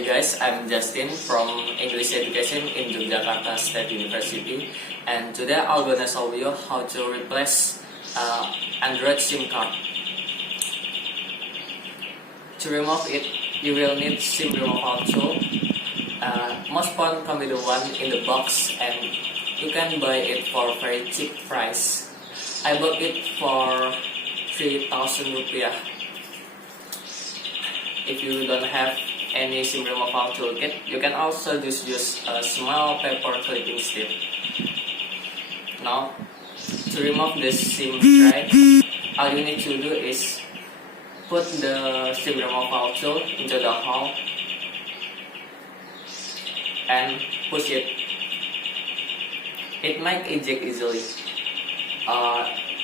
Hey guys, I'm Dustin from English Education in Yogyakarta State University, and today I'm gonna show you how to replace Android SIM card. To remove it, you will need SIM removal tool. Most phone come with one in the box, and you can buy it for very cheap price. I bought it for 3,000 rupiah. If you don't have any SIM removal toolkit, you can also just use a small paper clipping strip. Now, to remove the SIM drive, all you need to do is put the SIM removal tool into the hole and push it. It might eject easily.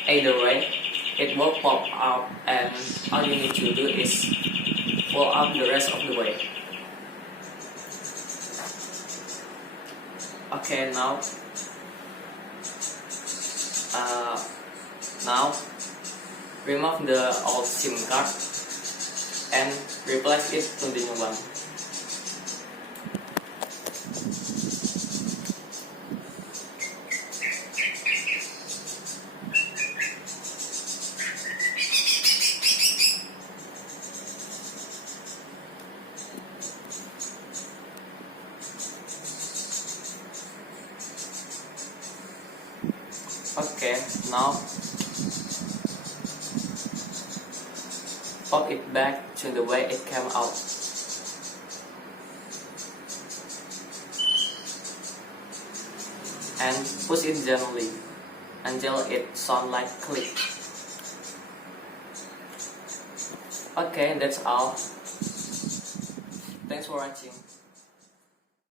Either way, it will pop out, and all you need to do is pull up the rest of the way. Okay, now remove the old SIM card and replace it to the new one. Okay, now pop it back to the way it came out. And push it gently until it sounds like click. Okay, that's all. Thanks for watching.